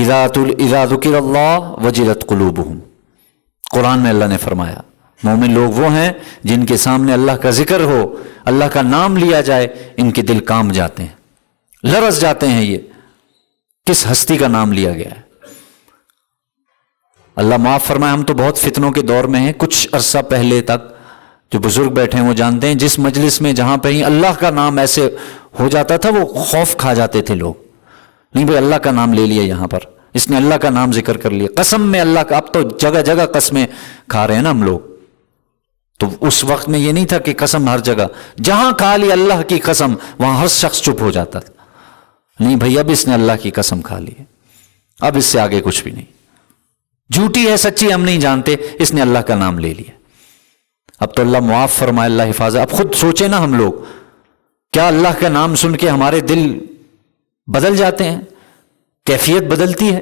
اذا ذکر اللہ وجلت قلوبہم، قرآن میں اللہ نے فرمایا مومن لوگ وہ ہیں جن کے سامنے اللہ کا ذکر ہو، اللہ کا نام لیا جائے، ان کے دل کانپ جاتے ہیں، لرز جاتے ہیں۔ یہ کس ہستی کا نام لیا گیا ہے؟ اللہ معاف فرمائے، ہم تو بہت فتنوں کے دور میں ہیں۔ کچھ عرصہ پہلے تک جو بزرگ بیٹھے ہیں وہ جانتے ہیں، جس مجلس میں جہاں پہ ہی اللہ کا نام ایسے ہو جاتا تھا وہ خوف کھا جاتے تھے لوگ، نہیں بھائی اللہ کا نام لے لیا، یہاں پر اس نے اللہ کا نام ذکر کر لیا، قسم میں اللہ کا۔ اب تو جگہ جگہ قسمیں کھا رہے ہیں نا ہم لوگ، تو اس وقت میں یہ نہیں تھا کہ قسم ہر جگہ، جہاں کھا لی اللہ کی قسم وہاں ہر شخص چپ ہو جاتا تھا، نہیں بھائی اب اس نے اللہ کی قسم کھا لی ہے، اب اس سے آگے کچھ بھی نہیں، جھوٹی ہے سچی ہم نہیں جانتے، اس نے اللہ کا نام لے لیا۔ اب تو اللہ معاف فرمائے، اللہ حفاظت۔ اب خود سوچیں نا ہم لوگ، کیا اللہ کا نام سن کے ہمارے دل بدل جاتے ہیں، کیفیت بدلتی ہے؟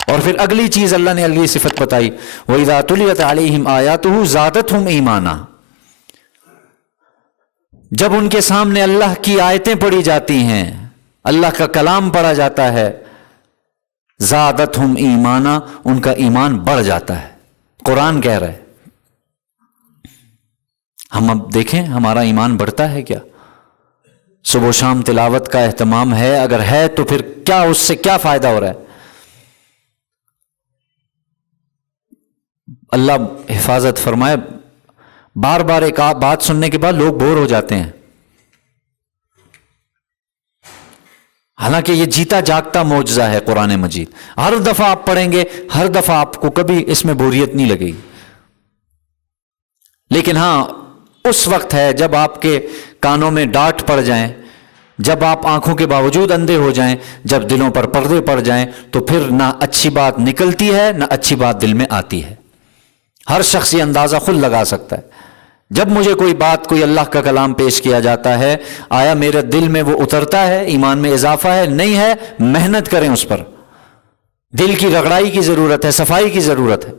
اور پھر اگلی چیز اللہ نے اگلی صفت بتائی، وَإِذَا تُلِيَتْ عَلَيْهِمْ آيَاتُهُ زَادَتْهُمْ ایمانا، جب ان کے سامنے اللہ کی آیتیں پڑھی جاتی ہیں، اللہ کا کلام پڑھا جاتا ہے، زادتہم ایمانا، ان کا ایمان بڑھ جاتا ہے۔ قرآن کہہ رہا ہے، ہم اب دیکھیں ہمارا ایمان بڑھتا ہے کیا؟ صبح و شام تلاوت کا اہتمام ہے؟ اگر ہے تو پھر کیا اس سے کیا فائدہ ہو رہا ہے؟ اللہ حفاظت فرمائے، بار بار ایک بات سننے کے بعد لوگ بور ہو جاتے ہیں، حالانکہ یہ جیتا جاگتا معجزہ ہے قرآن مجید، ہر دفعہ آپ پڑھیں گے، ہر دفعہ آپ کو کبھی اس میں بوریت نہیں لگے گی۔ لیکن ہاں اس وقت ہے جب آپ کے کانوں میں ڈانٹ پڑ جائیں، جب آپ آنکھوں کے باوجود اندھے ہو جائیں، جب دلوں پر پردے پڑ جائیں، تو پھر نہ اچھی بات نکلتی ہے نہ اچھی بات دل میں آتی ہے۔ ہر شخص یہ اندازہ خود لگا سکتا ہے، جب مجھے کوئی بات، کوئی اللہ کا کلام پیش کیا جاتا ہے، آیا میرے دل میں وہ اترتا ہے، ایمان میں اضافہ ہے؟ نہیں ہے، محنت کریں اس پر، دل کی رگڑائی کی ضرورت ہے، صفائی کی ضرورت ہے۔